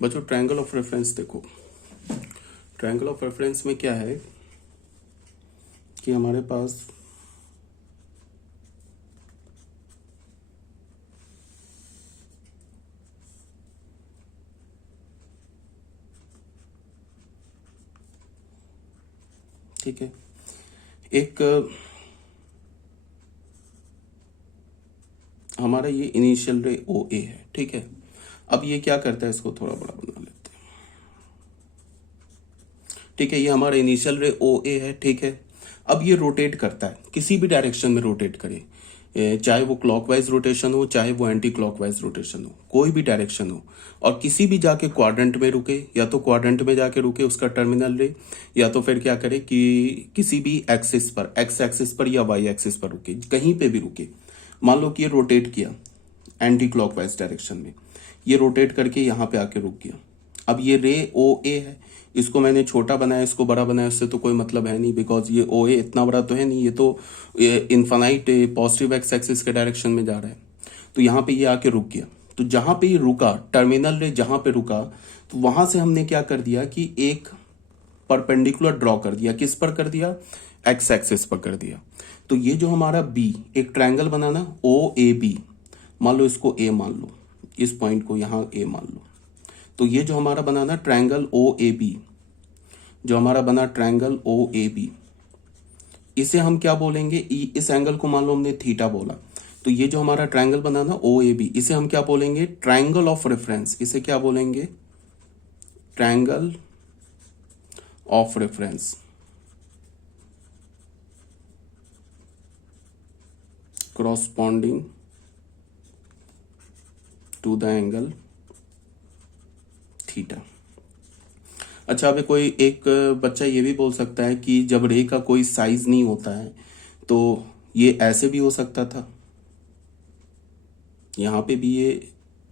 बच्चों triangle of reference देखो, triangle of reference में क्या है कि हमारे पास ठीक है एक हमारा ये इनिशियल रे ओ ए है। ठीक है, अब ये क्या करता है, इसको थोड़ा बड़ा बना लेते हैं। ठीक है, ये हमारा इनिशियल रे ओ ए है। ठीक है, अब ये रोटेट करता है, किसी भी डायरेक्शन में रोटेट करे, चाहे वो क्लॉकवाइज रोटेशन हो चाहे वो एंटी क्लॉकवाइज रोटेशन हो, कोई भी डायरेक्शन हो, और किसी भी जाके क्वाड्रेंट में रुके, या तो क्वाड्रेंट में जाके रुके उसका टर्मिनल रे, या तो फिर क्या करे कि किसी भी एक्सिस पर, एक्स एक्सिस पर या वाई एक्सिस पर रुके, कहीं पे भी रुके। मान लो कि ये रोटेट किया एंटी क्लॉकवाइज डायरेक्शन में, ये रोटेट करके यहाँ पे आके रुक गया। अब ये रे ओ ए है, इसको मैंने छोटा बनाया, इसको बड़ा बनाया, उससे तो कोई मतलब है नहीं, बिकॉज ये ओ ए इतना बड़ा तो है नहीं, ये तो इन्फानाइट पॉजिटिव एक्स एक्सिस के डायरेक्शन में जा रहा है। तो यहाँ पे ये आके रुक गया। तो जहां पे ये रुका, टर्मिनल रे जहां पे रुका, तो वहां से हमने क्या कर दिया कि एक परपेंडिकुलर ड्रॉ कर दिया। किस पर कर दिया? एक्स एक्सिस पर कर दिया। तो ये जो हमारा बी, एक triangle banana O A B, मान लो इसको ए मान लो, इस पॉइंट को यहां ए मान लो। तो ये जो हमारा बनाना ट्रायंगल ओ ए बी, जो हमारा बना ट्रायंगल ओ ए बी, इसे हम क्या बोलेंगे? इस एंगल को मान लो हमने थीटा बोला, तो ये जो हमारा ट्रायंगल बना ना ओ ए बी, इसे हम क्या बोलेंगे? Triangle of reference. इसे क्या बोलेंगे? Triangle of reference. corresponding to the angle theta. अच्छा, अभी कोई एक बच्चा ये भी बोल सकता है कि जब रे का कोई साइज नहीं होता है तो ये ऐसे भी हो सकता था, यहां पे भी ये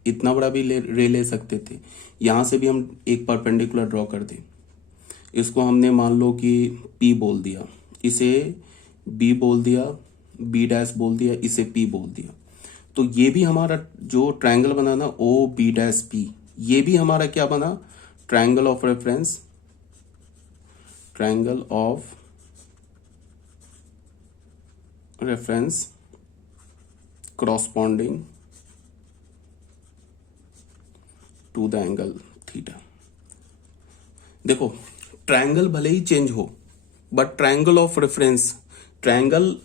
इतना बड़ा भी रे ले सकते थे, यहां से भी हम एक परपेंडिकुलर ड्रॉ कर दें। इसको हमने मान लो कि P बोल दिया, इसे B बोल दिया, B डैश बोल दिया, इसे P बोल दिया। तो ये भी हमारा जो ट्रायंगल बना ना ओ बी डैश P, ये भी हमारा क्या बना? Triangle of reference, triangle of reference corresponding to the angle theta. देखो, ट्रायंगल भले ही चेंज हो, but triangle of reference, triangle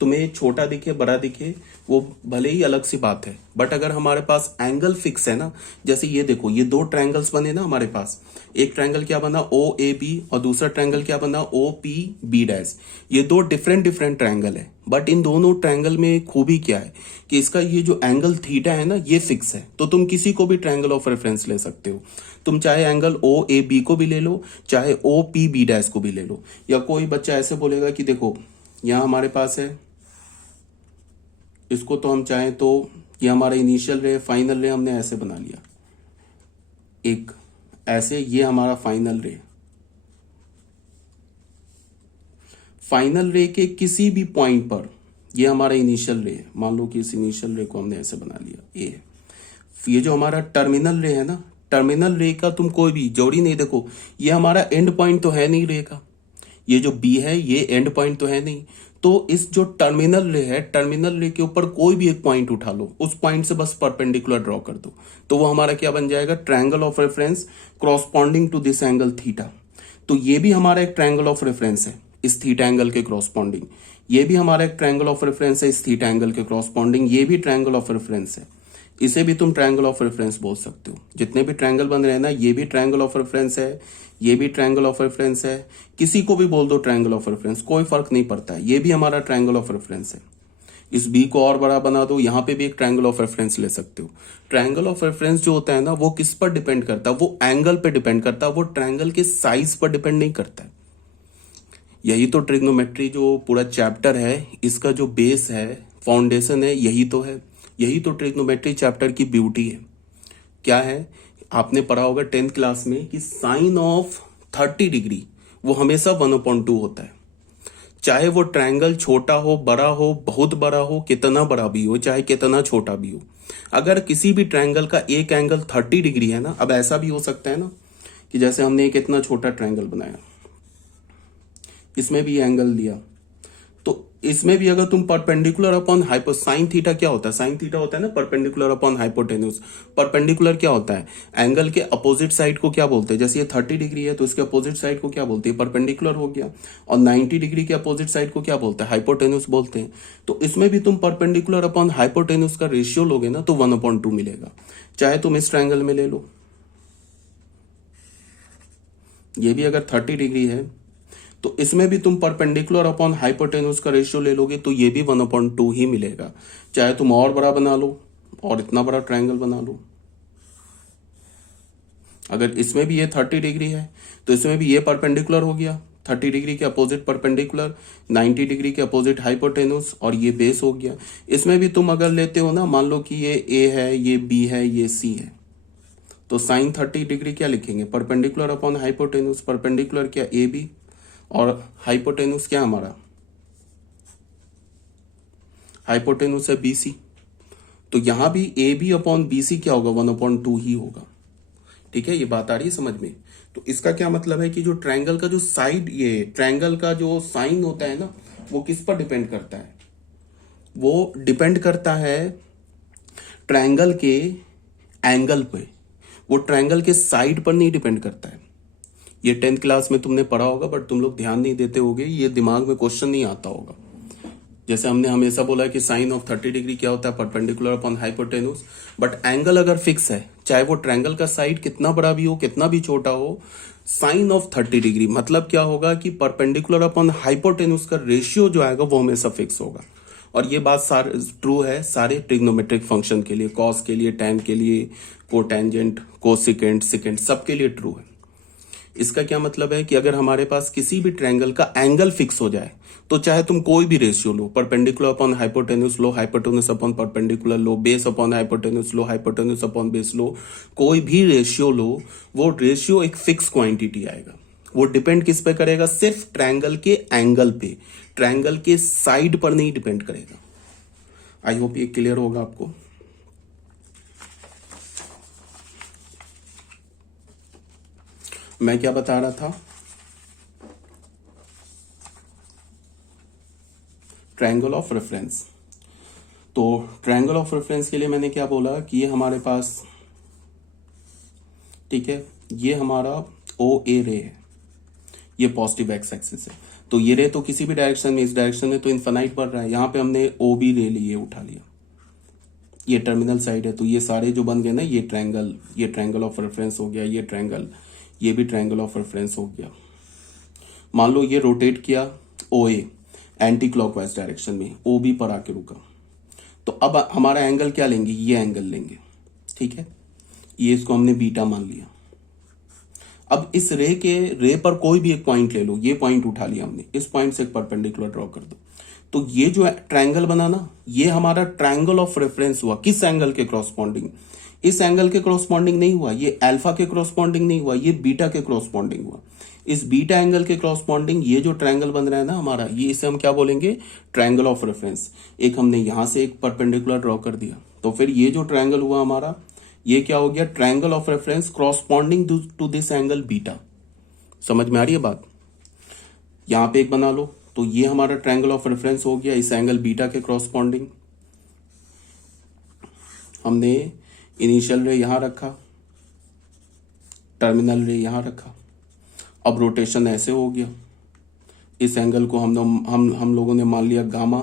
तुम्हें छोटा दिखे बड़ा दिखे वो भले ही अलग सी बात है, बट अगर हमारे पास एंगल फिक्स है ना, जैसे ये देखो, ये दो ट्रायंगल्स बने ना हमारे पास, एक ट्रायंगल क्या बना ओ ए बी और दूसरा ट्रायंगल क्या बना ओ पी बी डैश। ये दो डिफरेंट डिफरेंट ट्रायंगल है, बट इन दोनों ट्रायंगल में खूबी क्या है कि इसका ये जो एंगल थीटा है ना, ये फिक्स है। तो तुम किसी को भी ट्रायंगल ऑफ रेफरेंस ले सकते हो, तुम चाहे एंगल ओ ए बी को भी ले लो, चाहे ओ पी बी डैश को भी ले लो। या कोई बच्चा ऐसे बोलेगा कि देखो यहां हमारे पास है, इसको तो हम चाहें तो ये हमारा इनिशियल रे, फाइनल रे हमने ऐसे बना लिया, एक ऐसे, ये हमारा फाइनल रे। फाइनल रे के किसी भी पॉइंट पर ये हमारा इनिशियल रे है, मान लो कि इस इनिशियल रे को हमने ऐसे बना लिया ए। ये जो हमारा टर्मिनल रे है ना, टर्मिनल रे का तुम कोई भी जोड़ी नहीं, देखो ये हमारा एंड पॉइंट तो है नहीं रे का, ये जो बी है ये एंड पॉइंट तो है नहीं, तो इस जो टर्मिनल रे है, टर्मिनल रे के ऊपर कोई भी एक पॉइंट उठा लो, उस पॉइंट से बस परपेंडिकुलर ड्रॉ कर दो, तो वो हमारा क्या बन जाएगा? Triangle of reference corresponding to this angle theta. तो ये भी हमारा एक ट्रायंगल ऑफ रेफरेंस है इस थीटा एंगल के क्रॉसपॉन्डिंग, ये भी हमारा एक ट्रायंगल ऑफ रेफरेंस है इस थीटा एंगल के क्रॉसपॉन्डिंग, ये भी ट्रायंगल ऑफ रेफरेंस है, इसे भी तुम ट्रायंगल ऑफ रेफरेंस बोल सकते हो। जितने भी ट्रायंगल बन रहे हैं ना, ये भी ट्रायंगल ऑफ रेफरेंस है, ये भी ट्रायंगल ऑफ रेफरेंस है, किसी को भी बोल दो ट्रायंगल ऑफ रेफरेंस, कोई फर्क नहीं पड़ता है, ये भी हमारा ट्रायंगल ऑफ रेफरेंस है। इस बी को और बड़ा बना दो, यहां पे भी एक ट्रायंगल ऑफ रेफरेंस ले सकते हो। ट्रायंगल ऑफ रेफरेंस जो होता है ना, वो किस पर डिपेंड करता है? वो एंगल पे डिपेंड करता है, वो ट्रायंगल के साइज पर डिपेंड नहीं करता है। यही तो ट्रिग्नोमेट्री जो पूरा चैप्टर है, इसका जो बेस है, फाउंडेशन है, यही तो है, यही तो ट्रिग्नोमेट्री चैप्टर की ब्यूटी है। क्या है? आपने पढ़ा होगा 10th क्लास में कि साइन ऑफ 30 डिग्री वो हमेशा 1/2 होता है, चाहे वो ट्रायंगल छोटा हो, बड़ा हो, बहुत बड़ा हो, कितना बड़ा भी हो, चाहे कितना छोटा भी हो, अगर किसी भी ट्रायंगल का एक एंगल 30 डिग्री है ना, अब ऐसा भी हो सकता है ना कि जैसे हमने एक इतना छोटा ट्रायंगल बनाया, इसमें भी एंगल दिया, तो इसमें भी अगर तुम perpendicular upon hypo, sine theta क्या होता है, साइन थीटा होता है ना परपेंडिकुलर अपॉन हाइपोटेन्यूज। परपेंडिकुलर क्या होता है, एंगल के अपोजिट साइड को क्या बोलते हैं, जैसे ये 30 डिग्री है तो इसके अपोजिट साइड को क्या बोलते हैं, परपेंडिकुलर हो गया। और 90 डिग्री के अपोजिट साइड को क्या बोलते हैं, हाइपोटेन्यूज बोलते हैं। तो इसमें भी तुम परपेंडिकुलर अपॉन हाइपोटेन्यूज का रेशियो लोगे ना तो 1/2 मिलेगा। चाहे तुम इस ट्रायंगल में ले लो, ये भी अगर 30 डिग्री है तो इसमें भी तुम परपेंडिकुलर अपॉन हाइपोटेन्यूज का रेशियो ले लोगे तो ये भी 1/2 ही मिलेगा। चाहे तुम और बड़ा बना लो और इतना बड़ा ट्रायंगल बना लो, अगर इसमें भी ये 30 डिग्री है तो इसमें भी ये परपेंडिकुलर हो गया, 30 डिग्री के अपोजिट परपेंडिकुलर, 90 डिग्री के अपोजिट हाइपोटेन्यूज, और ये बेस हो गया। इसमें भी तुम अगर लेते हो ना, मान लो कि ये ए है, ये बी है, ये सी है, तो साइन 30 डिग्री क्या लिखेंगे, परपेंडिकुलर अपॉन हाइपोटेन्यूज। परपेंडिकुलर क्या, ए बी, और हाइपोटेन्यूज क्या हमारा, हाइपोटेन्यूज है बी सी। तो यहां भी A B upon B C क्या होगा, 1/2 ही होगा। ठीक है, ये बात आ रही है समझ में। तो इसका क्या मतलब है कि जो ट्रायंगल का जो साइड, ये ट्रायंगल का जो साइन होता है ना, वो किस पर डिपेंड करता है, वो डिपेंड करता है ट्रायंगल के एंगल पे, वो ट्रायंगल के साइड पर नहीं डिपेंड करता है। ये 10th क्लास में तुमने पढ़ा होगा बट तुम लोग ध्यान नहीं देते होगे, ये दिमाग में क्वेश्चन नहीं आता होगा। जैसे हमने हमेशा बोला कि साइन ऑफ 30 डिग्री क्या होता है, perpendicular upon hypotenuse. But angle अगर फिक्स है, चाहे वो ट्रायंगल का साइड कितना बड़ा भी हो, कितना भी छोटा हो, साइन ऑफ 30 डिग्री मतलब क्या होगा कि परपेंडिकुलर अपॉन हाइपोटेन्यूज का रेशियो जो आएगा वो हमेशा फिक्स होगा। और ये बात ट्रू है सारे ट्रिग्नोमेट्रिक फंक्शन के लिए, कॉस के लिए, टैन के लिए, कोटेंजेंट, कोसिकेंट, सिकेंट, सबके लिए ट्रू है। इसका क्या मतलब है कि अगर हमारे पास किसी भी ट्रायंगल का एंगल फिक्स हो जाए तो चाहे तुम कोई भी रेशियो लो, परपेंडिकुलर अपॉन हाइपोटेन्यूज लो, हाइपोटेन्यूज अपॉन परपेंडिकुलर लो, बेस अपॉन हाइपोटेन्यूज लो, हाइपोटेन्यूज अपॉन बेस लो, कोई भी रेशियो लो, वो रेशियो एक फिक्स क्वांटिटी आएगा। वो डिपेंड किस पे करेगा, सिर्फ ट्रायंगल के एंगल पे, ट्रायंगल के साइड पर नहीं डिपेंड करेगा। आई होप ये क्लियर होगा आपको। मैं क्या बता रहा था, ट्रायंगल ऑफ रेफरेंस। तो ट्रायंगल ऑफ रेफरेंस के लिए मैंने क्या बोला कि ये हमारे पास, ठीक है, ये हमारा ओ ए रे है, ये पॉजिटिव एक्स एक्सिस है। तो ये रे तो किसी भी डायरेक्शन में, इस डायरेक्शन में तो इन्फिनाइट बढ़ रहा है, यहां पे हमने ओ बी रे लिए, उठा लिया, ये टर्मिनल साइड है। तो ये सारे जो बन गए ना, ये ट्रायंगल ऑफ रेफरेंस हो गया, ये ट्रायंगल, ये भी ट्रायंगल ऑफ रेफरेंस हो गया। मान लो ये रोटेट किया ओ ए एंटी क्लॉकवाइज डायरेक्शन में, ओ बी पर आके रुका, तो अब हमारा एंगल क्या लेंगे, ये एंगल लेंगे। ठीक है, ये इसको हमने बीटा मान लिया। अब इस रे पर कोई भी एक पॉइंट ले लो, ये पॉइंट उठा लिया हमने, इस पॉइंट से एक परपेंडिकुलर ड्रॉ कर दो। तो ये जो ट्रायंगल बना ना, ये हमारा ट्रायंगल ऑफ रेफरेंस हुआ। किस एंगल के क्रॉसपॉन्डिंग, इस एंगल के क्रॉसपॉन्डिंग नहीं हुआ, ये अल्फा के क्रॉसपॉन्डिंग नहीं हुआ, ये बीटा के क्रॉसपॉन्डिंग हुआ। इस बीटा एंगल के क्रॉसपॉन्डिंग ये जो ट्रायंगल बन रहा है ना हमारा, ये इसे हम क्या बोलेंगे, ट्रायंगल ऑफ रेफरेंस। एक हमने यहां से एक परपेंडिकुलर ड्रॉ कर दिया, तो फिर ये जो ट्रायंगल हुआ हमारा, ये क्या हो गया, triangle of reference corresponding to this angle beta. समझ में आ रही है बात। यहां पे एक बना लो, तो ये हमारा ट्रायंगल ऑफ रेफरेंस हो गया इस एंगल बीटा के क्रॉसपॉन्डिंग। हमने इनिशियल रे यहां रखा, टर्मिनल रे यहां रखा। अब रोटेशन ऐसे हो गया, इस एंगल को हम लोगों ने मान लिया गामा।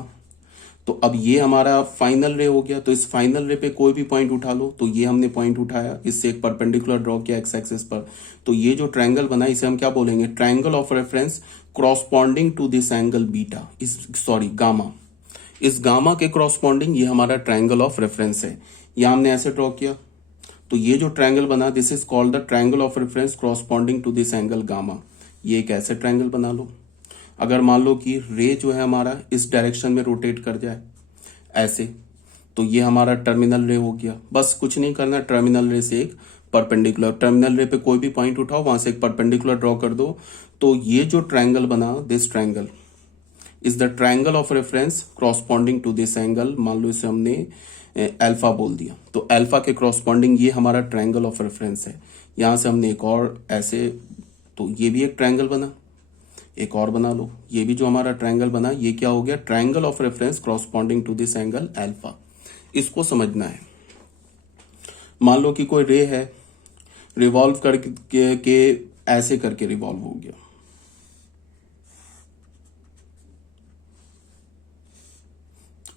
तो अब ये हमारा फाइनल रे हो गया, तो इस फाइनल रे पे कोई भी पॉइंट उठा लो, तो ये हमने पॉइंट उठाया, इससे एक परपेंडिकुलर ड्रॉ किया एक्स एक्सिस पर। तो ये जो ट्रायंगल बना, इसे हम क्या बोलेंगे, triangle of reference corresponding to this angle beta, gamma. इस गामा के क्रॉसपॉन्डिंग ये हमारा ट्रायंगल ऑफ रेफरेंस है। यहां हमने ऐसे ड्रॉ किया, तो ये जो ट्रायंगल बना, this is called the triangle of reference corresponding to this angle gamma. ये एक ऐसे ट्रायंगल बना लो। अगर मान लो कि रे जो है हमारा इस डायरेक्शन में रोटेट कर जाए ऐसे, तो ये हमारा टर्मिनल रे हो गया। बस कुछ नहीं करना, टर्मिनल रे से एक परपेंडिकुलर, टर्मिनल रे पे कोई भी पॉइंट उठाओ, वहां से एक परपेंडिकुलर ड्रॉ कर दो। तो ये जो ट्रायंगल बना, this triangle is the triangle of reference corresponding to this angle. मान लो इसे हमने अल्फा बोल दिया, तो अल्फा के क्रॉसपॉन्डिंग ये हमारा ट्रायंगल ऑफ रेफरेंस है। यहां से हमने एक और ऐसे, तो ये भी एक ट्रायंगल बना, एक और बना लो, ये भी जो हमारा ट्रायंगल बना ये क्या हो गया, triangle of reference corresponding to this angle alpha. इसको समझना है। मान लो कि कोई रे है, रिवॉल्व करके ऐसे करके रिवॉल्व हो गया,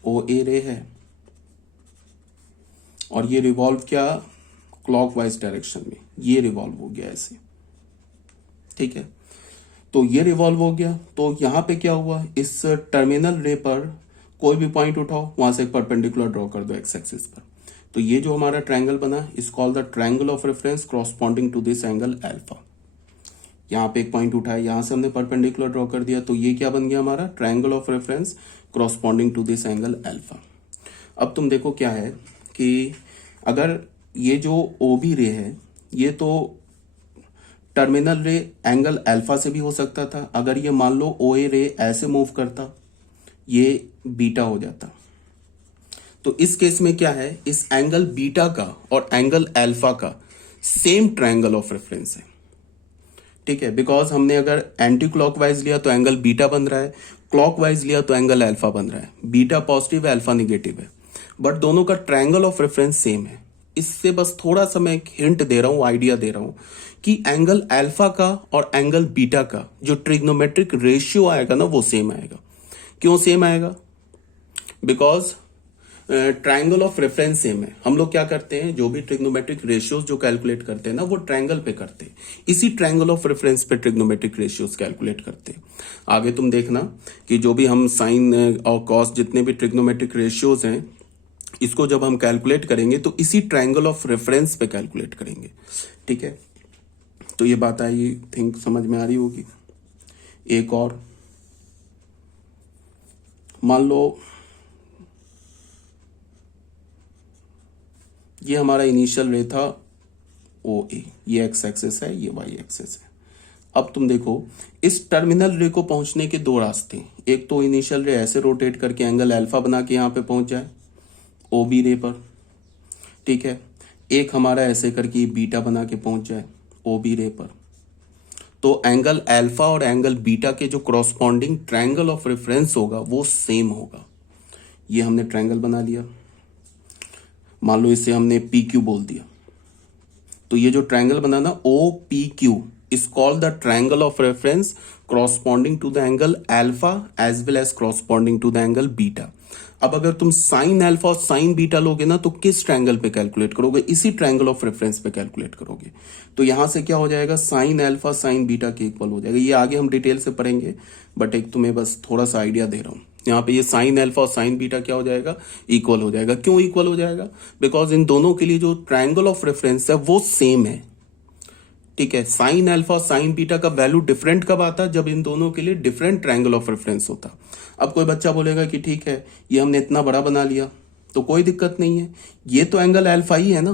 ओ ए रे है, और ये रिवॉल्व क्या, क्लॉकवाइज डायरेक्शन में, ये रिवॉल्व हो गया ऐसे, ठीक है। तो ये रिवॉल्व हो गया, तो यहां पे क्या हुआ, इस टर्मिनल रे पर कोई भी पॉइंट उठाओ, वहां से एक परपेंडिकुलर ड्रॉ कर दो एक्स एक्सिस पर। तो ये जो हमारा ट्रायंगल बना is called the triangle of reference corresponding to this angle alpha. यहाँ पे एक पॉइंट उठाया, यहां से हमने परपेंडिकुलर ड्रॉ कर दिया, तो ये क्या बन गया हमारा, triangle of reference corresponding to this angle alpha. अब तुम देखो क्या है कि अगर ये जो ओ बी रे है, ये तो टर्मिनल रे एंगल अल्फा से भी हो सकता था। अगर ये मान लो ओ ए रे ऐसे मूव करता, ये बीटा हो जाता। तो इस केस में क्या है, इस एंगल बीटा का और एंगल अल्फा का सेम ट्रायंगल ऑफ रेफरेंस है, ठीक है। बिकॉज हमने अगर एंटी क्लॉकवाइज लिया तो एंगल बीटा बन रहा है, क्लॉकवाइज लिया तो एंगल अल्फा बन रहा है। बीटा पॉजिटिव है, अल्फा निगेटिव है, बट दोनों का ट्रायंगल ऑफ रेफरेंस सेम है। इससे बस थोड़ा सा मैं एक हिंट दे रहा हूं, आइडिया दे रहा हूं कि एंगल अल्फा का और एंगल बीटा का जो ट्रिग्नोमेट्रिक रेशियो आएगा ना, वो सेम आएगा। क्यों सेम आएगा, because triangle of reference same है। हम लोग क्या करते हैं, जो भी ट्रिग्नोमेट्रिक रेशियोज जो कैलकुलेट करते हैं ना, वो ट्रायंगल पे करते हैं, इसी ट्रायंगल ऑफ रेफरेंस पे ट्रिग्नोमेट्रिक रेशियोज कैलकुलेट करते हैं। आगे तुम देखना कि जो भी हम साइन और कॉस जितने भी ट्रिग्नोमेट्रिक रेशियोज हैं, इसको जब हम कैलकुलेट करेंगे तो इसी ट्रायंगल ऑफ रेफरेंस पे कैलकुलेट करेंगे, ठीक है। तो ये बात आई थिंक समझ में आ रही होगी। एक और मान लो ये हमारा इनिशियल रे था ओ ए, ये एक्स एक्सिस है, ये वाई एक्सिस है। अब तुम देखो इस टर्मिनल रे को पहुंचने के दो रास्ते, एक तो इनिशियल रे ऐसे रोटेट करके एंगल अल्फा बना के यहां पे पहुंच जाए ओ बी रे पर, ठीक है। एक हमारा ऐसे करके बीटा बना के पहुंच जाए ओ बी रे पर। तो एंगल अल्फा और एंगल बीटा के जो क्रॉसपॉन्डिंग ट्रायंगल ऑफ रेफरेंस होगा वो सेम होगा। ये हमने ट्रायंगल बना लिया, मान लो इसे हमने पी क्यू बोल दिया। तो ये जो ट्रायंगल बना ना O P Q is called the triangle of reference corresponding to the angle alpha as well as corresponding to the angle beta. अब अगर तुम साइन अल्फा और साइन बीटा लोगे ना, तो किस ट्रायंगल पे कैलकुलेट करोगे, इसी ट्रायंगल ऑफ रेफरेंस पे कैलकुलेट करोगे। तो यहां से क्या हो जाएगा, साइन अल्फा साइन बीटा के इक्वल हो जाएगा। ये आगे हम डिटेल से पढ़ेंगे, बट एक तुम्हें बस थोड़ा सा आइडिया दे रहा हूं। यहाँ पे ये साइन अल्फा और साइन बीटा क्या हो जाएगा, इक्वल हो जाएगा। क्यों इक्वल हो जाएगा, बिकॉज इन दोनों के लिए जो ट्रायंगल ऑफ रेफरेंस है वो सेम है, ठीक है। साइन अल्फा और साइन बीटा का वैल्यू डिफरेंट कब आता, जब इन दोनों के लिए डिफरेंट ट्रायंगल ऑफ रेफरेंस होता। अब कोई बच्चा बोलेगा कि ठीक है ये हमने इतना बड़ा बना लिया, तो कोई दिक्कत नहीं है, ये तो एंगल अल्फा ही है ना,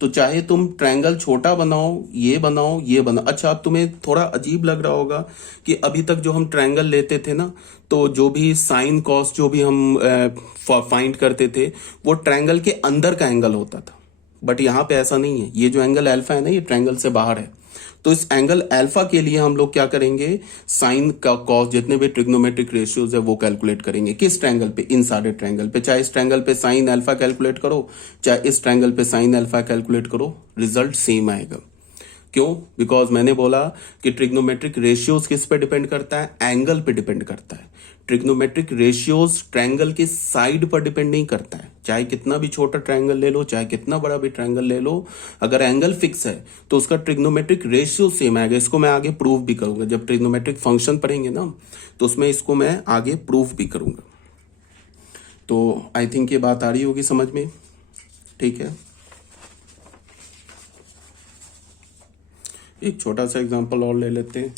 तो चाहे तुम ट्रायंगल छोटा बनाओ, ये बनाओ, ये बनाओ। अच्छा, अब तुम्हें थोड़ा अजीब लग रहा होगा कि अभी तक जो हम ट्रायंगल लेते थे ना, तो जो भी साइन कॉस जो भी हम फाइंड करते थे, वो ट्रायंगल के अंदर का एंगल होता था। बट यहाँ पे ऐसा नहीं है, ये जो एंगल अल्फा है ना, ये ट्रायंगल से बाहर है। तो इस एंगल अल्फा के लिए हम लोग क्या करेंगे, साइन का कॉस जितने भी ट्रिग्नोमेट्रिक रेशियोज है वो कैलकुलेट करेंगे। किस ट्रायंगल पे, इन सारे ट्रायंगल पे। चाहे इस ट्रायंगल पे साइन अल्फा कैलकुलेट करो, चाहे इस ट्रायंगल पे साइन अल्फा कैलकुलेट करो, रिजल्ट सेम आएगा। क्यों, बिकॉज मैंने बोला कि ट्रिग्नोमेट्रिक रेशियोज किस पे डिपेंड करता है, एंगल पे डिपेंड करता है। ट्रिग्नोमेट्रिक रेशियोज ट्रायंगल के साइड पर डिपेंड नहीं करता है। चाहे कितना भी छोटा ट्रायंगल ले लो, चाहे कितना बड़ा भी ट्रायंगल ले लो, अगर एंगल फिक्स है तो उसका ट्रिग्नोमेट्रिक रेशियो सेम आएगा। इसको मैं आगे प्रूव भी करूंगा, जब ट्रिग्नोमेट्रिक फंक्शन पढ़ेंगे ना, तो उसमें इसको मैं आगे प्रूव भी करूंगा। तो आई थिंक ये बात आ रही होगी समझ में, ठीक है। एक छोटा सा एग्जांपल और ले लेते हैं।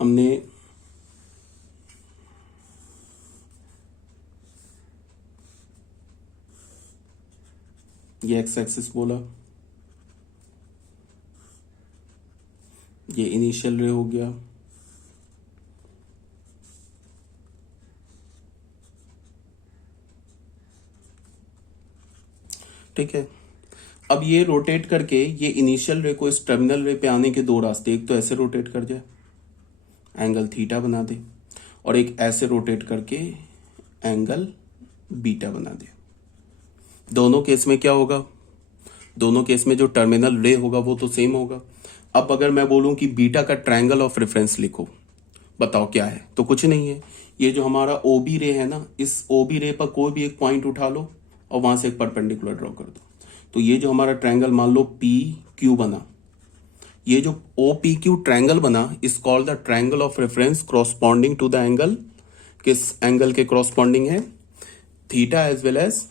हमने ये एक्स एक्सिस बोला, ये इनिशियल रे हो गया, ठीक है। अब ये रोटेट करके ये इनिशियल रे को इस टर्मिनल रे पे आने के दो रास्ते, एक तो ऐसे रोटेट कर जाए, एंगल थीटा बना दे, और एक ऐसे रोटेट करके एंगल बीटा बना दे। दोनों केस में क्या होगा, दोनों केस में जो टर्मिनल रे होगा वो तो सेम होगा। अब अगर मैं बोलूं कि बीटा का ट्रायंगल ऑफ रेफरेंस लिखो, बताओ क्या है, तो कुछ नहीं है, ये जो हमारा ओबी रे है ना, इस ओबी रे पर कोई भी एक पॉइंट उठा लो और वहां से एक परपेंडिकुलर ड्रॉ कर दो। तो ये जो हमारा ट्रायंगल मान लो पी क्यू बना, ये जो ओ पी क्यू ट्रायंगल बना is called the triangle of reference corresponding to the angle, किस एंगल के कॉरस्पॉन्डिंग है, theta as well as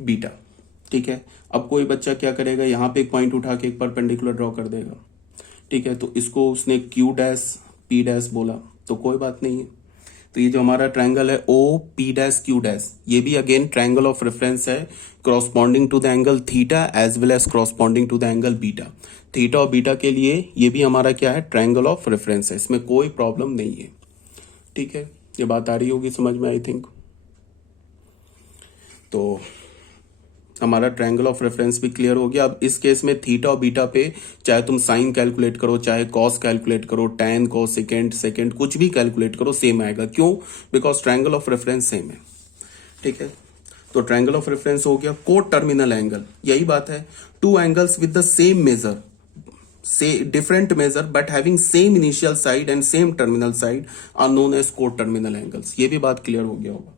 beta. ठीक है। अब कोई बच्चा क्या करेगा, यहां पे एक पॉइंट उठा के एक परपेंडिकुलर ड्रॉ कर देगा। ठीक है, तो इसको उसने क्यू डैश पी डैश बोला, तो कोई बात नहीं है। तो ये जो हमारा ट्रायंगल है O P dash Q dash, ये भी अगेन ट्रायंगल ऑफ रेफरेंस है corresponding to the angle theta as well as corresponding to the angle beta. Theta और बीटा के लिए ये भी हमारा क्या है, ट्रायंगल ऑफ रेफरेंस है, इसमें कोई प्रॉब्लम नहीं है। ठीक है, ये बात आ रही होगी समझ में, आई थिंक। तो हमारा ट्रायंगल ऑफ रेफरेंस भी क्लियर हो गया। अब इस केस में थीटा और बीटा पे चाहे तुम साइन कैलकुलेट करो, चाहे कॉस कैलकुलेट करो, टैन कॉस सेकेंड कुछ भी कैलकुलेट करो, सेम आएगा। क्यों? Because triangle of reference same है। ठीक है, तो ट्रायंगल ऑफ रेफरेंस हो गया। को टर्मिनल एंगल, यही बात है, two angles with the same measure, से different measure but having same initial side and same terminal side are known as coterminal angles. ये भी बात क्लियर हो गया होगा।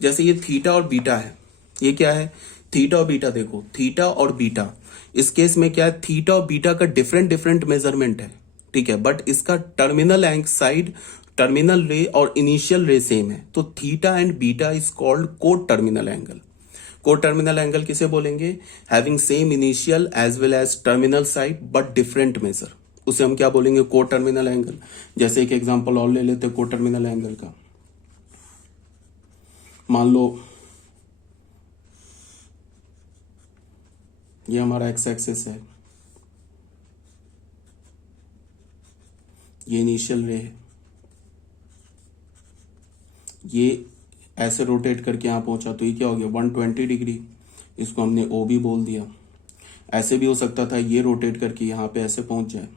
जैसे ये थीटा और बीटा है, ये क्या है, थीटा और बीटा। देखो थीटा और बीटा, इस केस में क्या है, थीटा और बीटा का डिफरेंट मेजरमेंट है। ठीक है, बट इसका टर्मिनल एंग साइड, टर्मिनल रे और इनिशियल रे सेम है, तो theta and beta is called coterminal angle. Coterminal angle किसे बोलेंगे, having same initial as well as terminal side but different measure, उसे हम क्या बोलेंगे, को टर्मिनल एंगल। जैसे एक एग्जांपल और ले लेते हैं को टर्मिनल एंगल का। मान लो ये हमारा एक्स एक्सिस है, ये इनिशियल रे है, ये ऐसे रोटेट करके यहां पहुंचा, तो ये क्या हो गया 120 डिग्री, इसको हमने ओ बी बोल दिया। ऐसे भी हो सकता था ये रोटेट करके यहां पे ऐसे पहुंच जाए,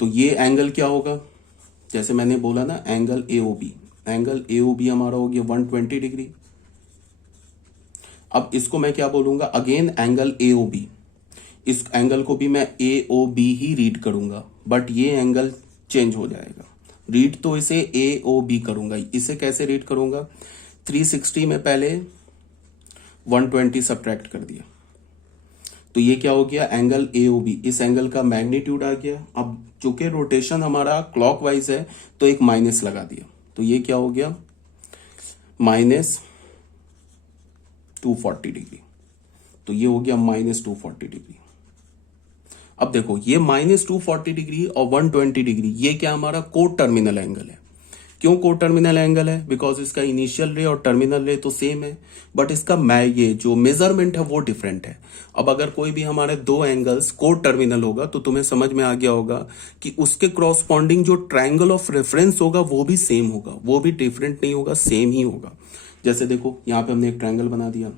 तो ये एंगल क्या होगा, जैसे मैंने बोला ना angle A O B, angle A O B हमारा हो गया 120 डिग्री। अब इसको मैं क्या बोलूंगा, again angle A O B, इस एंगल को भी मैं ए ओ बी ही रीड करूंगा, बट ये एंगल चेंज हो जाएगा। रीड तो इसे ए ओ बी करूंगा, इसे कैसे रीड करूंगा, 360 में पहले 120 सब्ट्रैक्ट कर दिया, तो ये क्या हो गया, एंगल ए ओ बी, इस एंगल का मैग्नीट्यूड आ गया। अब चूंकि रोटेशन हमारा क्लॉकवाइज है तो एक माइनस लगा दिया, तो ये क्या हो गया माइनस 240 डिग्री, तो ये हो गया माइनस 240 डिग्री। अब देखो ये माइनस 240 डिग्री और 120 डिग्री, ये क्या हमारा को टर्मिनल एंगल है। क्यों को टर्मिनल एंगल है, बिकॉज इसका इनिशियल रे और टर्मिनल रे तो सेम है, बट इसका ये जो मेजरमेंट है वो डिफरेंट है। अब अगर कोई भी हमारे दो एंगल्स को टर्मिनल होगा तो तुम्हें समझ में आ गया होगा कि उसके क्रॉसपॉन्डिंग जो ट्रायंगल ऑफ रेफरेंस होगा वो भी सेम होगा, वो भी डिफरेंट नहीं होगा, सेम ही होगा। जैसे देखो यहाँ पे हमने एक ट्रायंगल बना दिया,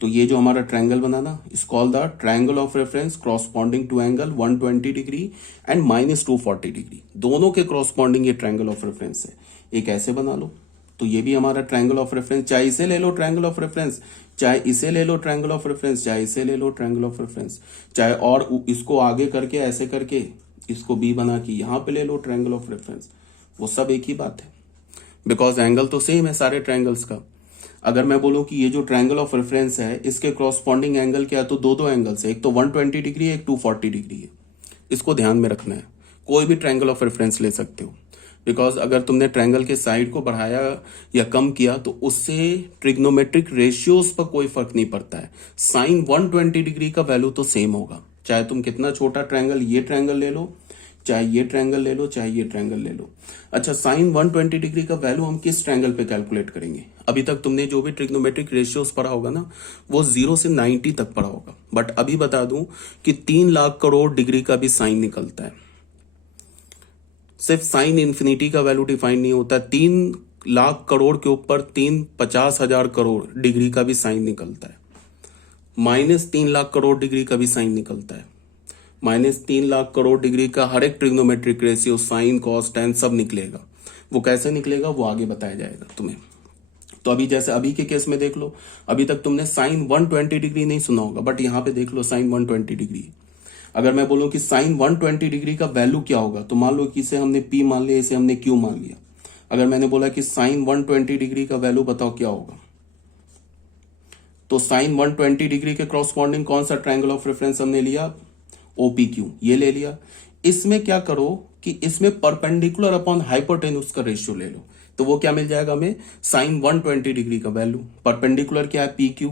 तो ये जो हमारा ट्रायंगल बना ना, is call the triangle of reference corresponding to angle 120 degree and minus 240 degree, दोनों के कॉरस्पॉन्डिंग ये ट्रायंगल ऑफ रेफरेंस है। एक ऐसे बना लो, तो ये भी हमारा ट्रायंगल ऑफ रेफरेंस, चाहे इसे ले लो ट्रायंगल ऑफ रेफरेंस, चाहे इसे ले लो ट्रायंगल ऑफ रेफरेंस, चाहे इसे ले लो ट्रायंगल ऑफ रेफरेंस, चाहे और इसको आगे करके ऐसे करके इसको बी बना के यहां पे ले लो ट्रायंगल ऑफ रेफरेंस, वो सब एक ही बात है, बिकॉज एंगल तो सेम है सारे ट्रायंगल्स का। अगर मैं बोलूं कि ये जो ट्रायंगल ऑफ रेफरेंस है इसके क्रॉसपॉन्डिंग एंगल क्या है, तो दो एंगल्स है, एक तो 120 डिग्री है, एक 240 डिग्री है। इसको ध्यान में रखना है, कोई भी ट्रायंगल ऑफ रेफरेंस ले सकते हो, बिकॉज अगर तुमने ट्रायंगल के साइड को बढ़ाया या कम किया तो उससे ट्रिग्नोमेट्रिक रेशियोज पर कोई फर्क नहीं पड़ता है। साइन 120 डिग्री का वैल्यू तो सेम होगा, चाहे तुम कितना छोटा ट्रायंगल, ये ट्रायंगल ले लो, चाहे ये ट्रायंगल ले लो, चाहे ये ट्रायंगल ले लो। अच्छा, साइन 120 डिग्री का वैल्यू हम किस ट्रायंगल पे कैलकुलेट करेंगे, अभी तक तुमने जो भी ट्रिग्नोमेट्रिक रेशियोज पढ़ा होगा ना वो 0 से 90 तक पढ़ा होगा, बट अभी बता दूं कि 3 लाख करोड़ डिग्री का भी साइन निकलता है। सिर्फ साइन इन्फिनिटी का वैल्यू डिफाइन नहीं होता, 3 लाख करोड़ के ऊपर 350,000 करोड़ डिग्री का भी साइन निकलता है, -3 लाख करोड़ डिग्री का भी साइन निकलता है, -3 लाख करोड़ डिग्री का हर एक trigonometric ratio sine cos tan सब निकलेगा। वो कैसे निकलेगा वो आगे बताया जाएगा तुम्हें। तो अभी जैसे अभी के केस में देख लो, अभी तक तुमने साइन 120 डिग्री नहीं सुना होगा, बट यहां पे देख लो साइन 120 डिग्री। अगर मैं बोलूं कि साइन 120 डिग्री का वैल्यू क्या होगा, तो मान लो कि इसे हमने P मान लिया, इसे हमने Q मान लिया। अगर मैंने बोला कि साइन 120 डिग्री का वैल्यू बताओ क्या होगा, तो साइन 120 डिग्री के क्रॉसपॉन्डिंग कौन सा ट्रायंगल ऑफ रेफरेंस हमने लिया, OPQ, ये ले लिया। इसमें क्या करो कि इसमें परपेंडिकुलर अपॉन हाइपोटेन्यूज का रेशियो ले लो, तो वो क्या मिल जाएगा हमें, साइन 120 डिग्री का वैल्यू, परपेंडिकुलर क्या है PQ,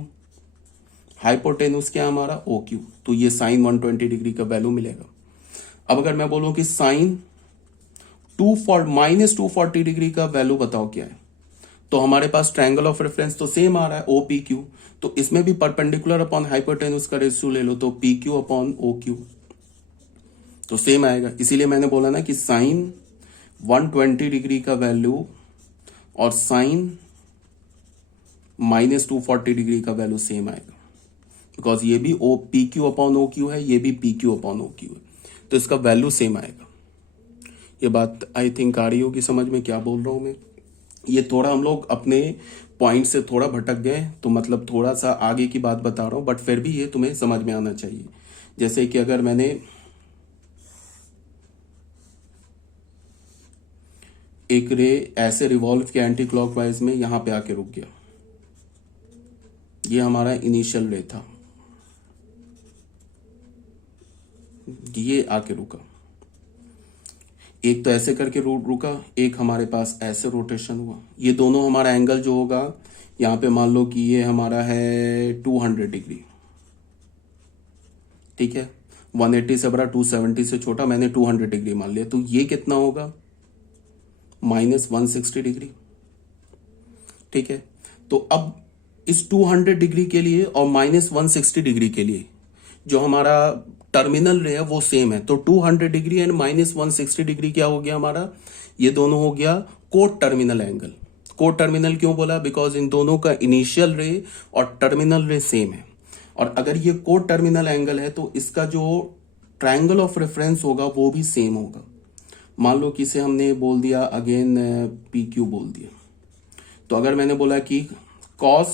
हाइपोटेन्यूज क्या है हमारा OQ, तो ये साइन 120 डिग्री का वैल्यू मिलेगा। अब अगर मैं बोलूं कि साइन -240 डिग्री का वैल्यू बताओ क्या है, तो हमारे पास ट्रायंगल ऑफ रेफरेंस तो सेम आ रहा है OPQ, तो इसमें भी परपेंडिकुलर अपॉन हाइपोटेन्यूज का रेशियो ले लो, तो PQ अपॉन OQ तो सेम आएगा। इसीलिए मैंने बोला ना कि साइन 120 डिग्री का वैल्यू और साइन -240 डिग्री का वैल्यू सेम आएगा, बिकॉज ये भी PQ अपॉन OQ है, ये भी PQ अपॉन OQ है, तो इसका वैल्यू सेम आएगा। ये बात आई थिंक आ रही होगी समझ में क्या बोल रहा हूं मैं। ये थोड़ा हम लोग अपने पॉइंट से थोड़ा भटक गए, तो मतलब थोड़ा सा आगे की बात बता रहा हूं, बट फिर भी ये तुम्हें समझ में आना चाहिए। जैसे कि अगर मैंने एक रे ऐसे रिवॉल्व किया एंटी क्लॉकवाइज में, यहां पे आके रुक गया, ये हमारा इनिशियल रे था, ये आके रुका, एक तो ऐसे करके रुका, एक हमारे पास ऐसे रोटेशन हुआ, ये दोनों हमारा एंगल जो होगा यहां पे मान लो कि ये हमारा है 200 डिग्री, ठीक है, 180 से बड़ा, 270 से छोटा, मैंने 200 डिग्री मान लिया, तो ये कितना होगा, -160 डिग्री, ठीक है। तो अब इस 200 डिग्री के लिए और -160 डिग्री के लिए जो हमारा टर्मिनल रे है वो सेम है, तो 200 डिग्री एंड -160 डिग्री क्या हो गया हमारा, ये दोनों हो गया coterminal angle. Coterminal क्यों बोला, बिकॉज इन दोनों का इनिशियल रे और टर्मिनल रे सेम है, और अगर ये कोट टर्मिनल एंगल है तो इसका जो ट्रायंगल ऑफ रेफरेंस होगा वो भी सेम होगा। मान लो कि इसे हमने बोल दिया अगेन PQ बोल दिया, तो अगर मैंने बोला कि cos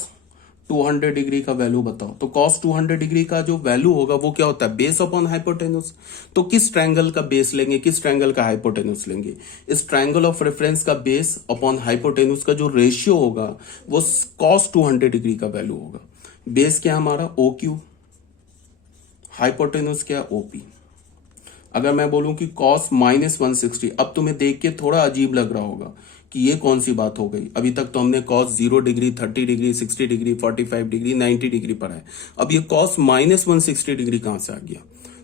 200 डिग्री का वैल्यू बताओ, तो cos 200 डिग्री का जो वैल्यू होगा वो क्या होता है, बेस अपॉन हाइपोटेन्यूज। तो किस ट्रायंगल का बेस लेंगे, किस ट्रायंगल का हाइपोटेन्यूज लेंगे, इस ट्रायंगल ऑफ रेफरेंस का बेस अपॉन हाइपोटेन्यूज का जो रेशियो होगा वो cos 200 डिग्री का वैल्यू होगा। बेस क्या हमारा OQ, हाइपोटेन्यूज क्या OP। अगर मैं बोलूं कि cos -160, अब तुम्हें देख के थोड़ा अजीब लग रहा होगा कि ये कौन सी बात हो गई, अभी तक तो हमने cos 0 degree, 30 degree, 60 degree, 45 degree, 90 degree पढ़ा है, अब ये cos -160 डिग्री कहां से आ गया।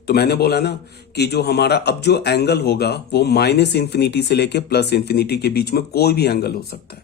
तो मैंने बोला ना कि जो हमारा अब जो एंगल होगा वो -∞ से लेके +∞ के बीच में कोई भी एंगल हो सकता है,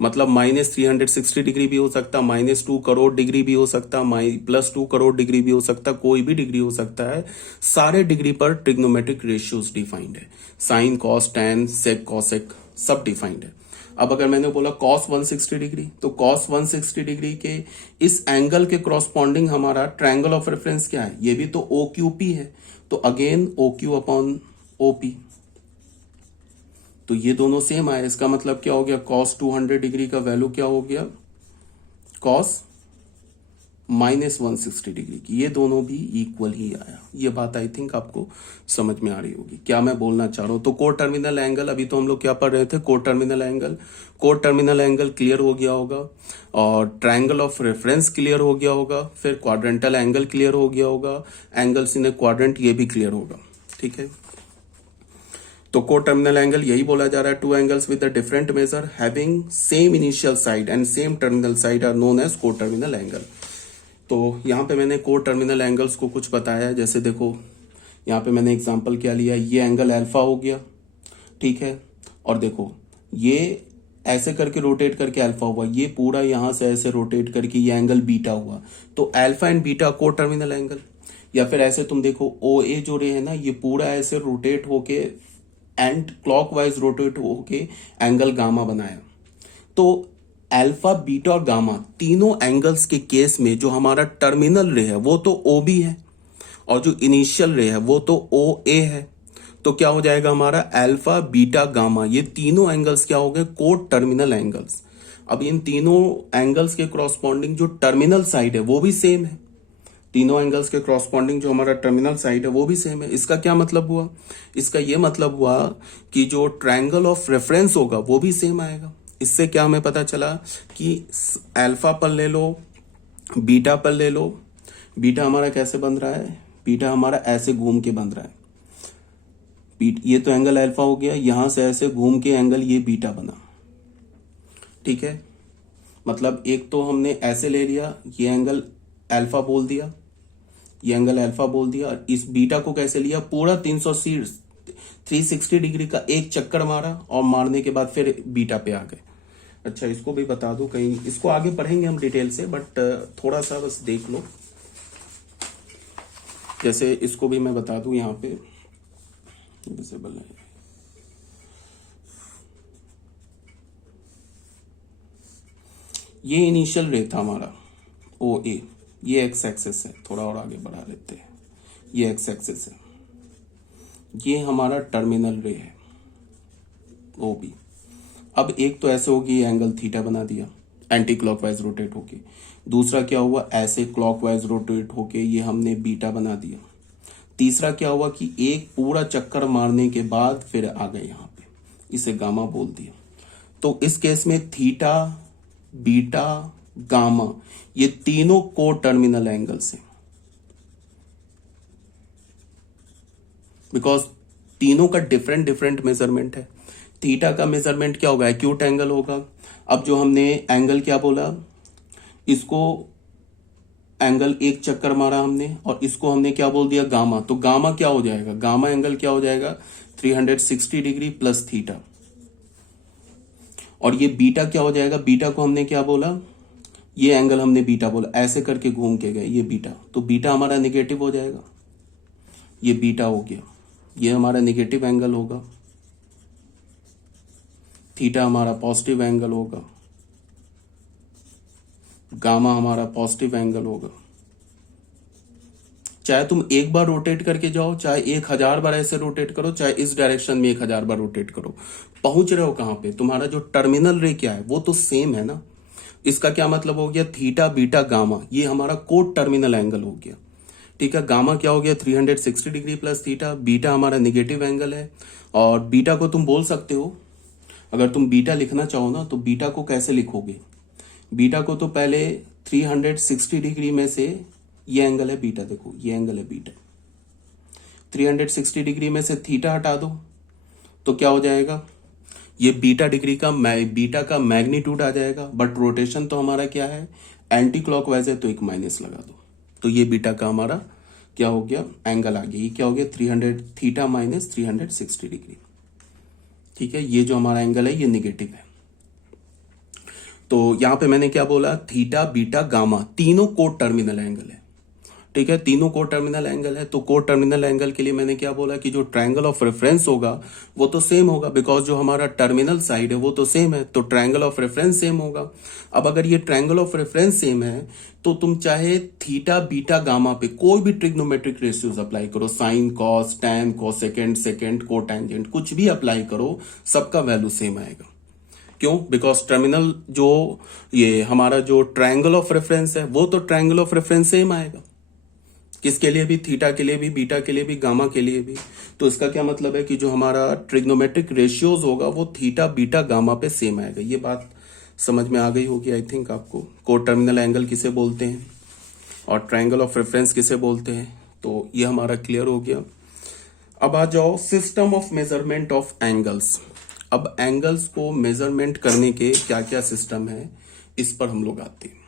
मतलब -360 डिग्री भी हो सकता, -2 करोड़ डिग्री भी हो सकता, +2 करोड़ डिग्री भी हो सकता, कोई भी डिग्री हो सकता है। सारे डिग्री पर ट्रिग्नोमेट्रिक रेशियोज डिफाइंड है, sine cos tan sec cosec सब डिफाइंड है। अब अगर मैंने बोला cos 160 डिग्री, तो cos 160 डिग्री के इस एंगल के क्रॉसपॉन्डिंग हमारा ट्रायंगल ऑफ रेफरेंस क्या है, ये भी तो OQP है, तो अगेन OQ अपॉन OP, तो ये दोनों सेम आए। इसका मतलब क्या हो गया, cos 200 डिग्री का वैल्यू क्या हो गया, cos -160 डिग्री की, ये दोनों भी इक्वल ही आया। ये बात आई थिंक आपको समझ में आ रही होगी क्या मैं बोलना चाह रहा हूं। तो कोट टर्मिनल एंगल, अभी तो हम लोग क्या पढ़ रहे थे, coterminal angle, coterminal angle clear हो गया होगा, और ट्रायंगल ऑफ रेफरेंस क्लियर हो गया होगा, फिर क्वाड्रेंटल एंगल क्लियर हो गया होगा, एंगल्स इन ए क्वाड्रेंट ये भी क्लियर होगा, ठीक है। तो को टर्मिनल एंगल यही बोला जा रहा है, two angles with a different measure having same initial side and same terminal side are known as coterminal angle. तो यहाँ पे मैंने को टर्मिनल एंगल्स को कुछ बताया है, जैसे देखो यहाँ पे मैंने एग्जांपल क्या लिया, ये एंगल अल्फा हो गया, ठीक है, और देखो ये ऐसे करके रोटेट करके अल्फा हुआ, ये पूरा यहां से ऐसे रोटेट करके ये एंगल बीटा हुआ, तो अल्फा एंड बीटा को टर्मिनल एंगल। या फिर ऐसे तुम देखो OA जो रे है ना, ये पूरा ऐसे रोटेट होके एंड क्लॉकवाइज रोटेट होके एंगल गामा बनाया। तो अल्फा बीटा और गामा तीनों एंगल्स के केस में जो हमारा टर्मिनल रे है वो तो ओ बी है और जो इनिशियल रे है वो तो ओ ए है। तो क्या हो जाएगा हमारा अल्फा बीटा गामा, ये तीनों एंगल्स क्या हो गए, को टर्मिनल एंगल्स। अब इन तीनों एंगल्स के क्रॉसपॉन्डिंग जो टर्मिनल साइड है वो भी सेम है। तीनों एंगल्स के क्रॉसपॉन्डिंग जो हमारा टर्मिनल साइड है वो भी सेम है। इसका क्या मतलब हुआ, इसका ये मतलब हुआ कि जो ट्रायंगल ऑफ रेफरेंस होगा वो भी सेम आएगा। इससे क्या हमें पता चला कि अल्फा पर ले लो, बीटा पर ले लो। बीटा हमारा कैसे बन रहा है, बीटा हमारा ऐसे घूम के बन रहा है। ये तो एंगल अल्फा हो गया, यहां से ऐसे घूम के एंगल ये बीटा बना, ठीक है। मतलब एक तो हमने ऐसे ले लिया, ये एंगल अल्फा बोल दिया, ये एंगल अल्फा बोल दिया, और इस बीटा को कैसे लिया, पूरा 360 डिग्री का एक चक्कर मारा और मारने के बाद फिर बीटा पे आ गए। अच्छा, इसको भी बता दूं, कहीं इसको आगे पढ़ेंगे हम डिटेल से, बट थोड़ा सा बस देख लो। जैसे इसको भी मैं बता दूं, यहाँ पे विजिबल है, ये इनिशियल रे था हमारा ओ ए, ये एक्स एक्सिस है, थोड़ा और आगे बढ़ा लेते हैं, ये एक्स एक्सिस है, ये हमारा टर्मिनल रे है ओ बी। अब एक तो ऐसे होगी, ये एंगल थीटा बना दिया एंटी क्लॉकवाइज रोटेट होके। दूसरा क्या हुआ, ऐसे क्लॉकवाइज रोटेट होके ये हमने बीटा बना दिया। तीसरा क्या हुआ कि एक पूरा चक्कर मारने के बाद फिर आ गए यहां पे, इसे गामा बोल दिया। तो इस केस में थीटा बीटा गामा ये तीनों को टर्मिनल एंगल्स हैं, बिकॉज तीनों का डिफरेंट डिफरेंट मेजरमेंट है। थीटा का मेजरमेंट क्या होगा, एक्यूट एंगल होगा। अब जो हमने एंगल क्या बोला, इसको एंगल एक चक्कर मारा हमने और इसको हमने क्या बोल दिया, गामा। तो गामा क्या हो जाएगा, गामा एंगल क्या हो जाएगा, 360 डिग्री प्लस थीटा। और ये बीटा क्या हो जाएगा, बीटा को हमने क्या बोला, ये एंगल हमने बीटा बोला, ऐसे करके घूम के गए, ये बीटा। तो बीटा हमारा निगेटिव हो जाएगा, ये बीटा हो गया, ये हमारा निगेटिव एंगल होगा। थीटा हमारा पॉजिटिव एंगल होगा, गामा हमारा पॉजिटिव एंगल होगा। चाहे तुम एक बार रोटेट करके जाओ, चाहे 1000 बार ऐसे रोटेट करो, चाहे इस डायरेक्शन में 1000 बार रोटेट करो, पहुंच रहे हो कहां पे, तुम्हारा जो टर्मिनल रे क्या है वो तो सेम है ना। इसका क्या मतलब हो गया, थीटा बीटा गामा ये हमारा को टर्मिनल एंगल हो गया, ठीक है। गामा क्या हो गया, 360 डिग्री प्लस थीटा। बीटा हमारा निगेटिव एंगल है, और बीटा को तुम बोल सकते हो, अगर तुम बीटा लिखना चाहो ना तो बीटा को कैसे लिखोगे, बीटा को तो पहले 360 डिग्री में से ये एंगल है बीटा, देखो ये एंगल है बीटा, 360 डिग्री में से थीटा हटा दो तो क्या हो जाएगा, ये बीटा डिग्री का बीटा का मैग्नीट्यूड आ जाएगा। बट रोटेशन तो हमारा क्या है, एंटी क्लॉकवाइज है, तो एक माइनस लगा दो, तो ये बीटा का हमारा क्या हो गया, एंगल आ गया। ये क्या हो गया, 300 थीटा माइनस 360 डिग्री, ठीक है। ये जो हमारा एंगल है ये निगेटिव है। तो यहां पे मैंने क्या बोला, थीटा बीटा गामा तीनों को टर्मिनल एंगल है, ठीक है। तीनों को टर्मिनल एंगल है, तो को टर्मिनल एंगल के लिए मैंने क्या बोला कि जो ट्रायंगल ऑफ रेफरेंस होगा वो तो सेम होगा, बिकॉज जो हमारा टर्मिनल साइड है वो तो सेम है, तो ट्रायंगल ऑफ रेफरेंस सेम होगा। अब अगर ये ट्रायंगल ऑफ रेफरेंस सेम है तो तुम चाहे थीटा बीटा गामा पे कोई भी ट्रिग्नोमेट्रिक रेशियोज अप्लाई करो, sign cos tan cosecant second को टैंजेंट कुछ भी अप्लाई करो, सबका वैल्यू सेम आएगा। क्यों, बिकॉज टर्मिनल जो ये हमारा जो ट्रायंगल ऑफ रेफरेंस है वो तो ट्रायंगल ऑफ रेफरेंस सेम आएगा, किसके लिए भी, थीटा के लिए भी, बीटा के लिए भी, गामा के लिए भी। तो इसका क्या मतलब है कि जो हमारा ट्रिग्नोमेट्रिक रेशियोज होगा वो थीटा बीटा गामा पे सेम आएगा। ये बात समझ में आ गई होगी आई थिंक आपको, को टर्मिनल एंगल किसे बोलते हैं और ट्रायंगल ऑफ रेफरेंस किसे बोलते हैं, तो ये हमारा क्लियर हो गया। अब आ जाओ system of measurement of angles. अब एंगल्स को मेजरमेंट करने के क्या क्या सिस्टम है, इस पर हम लोग आते हैं।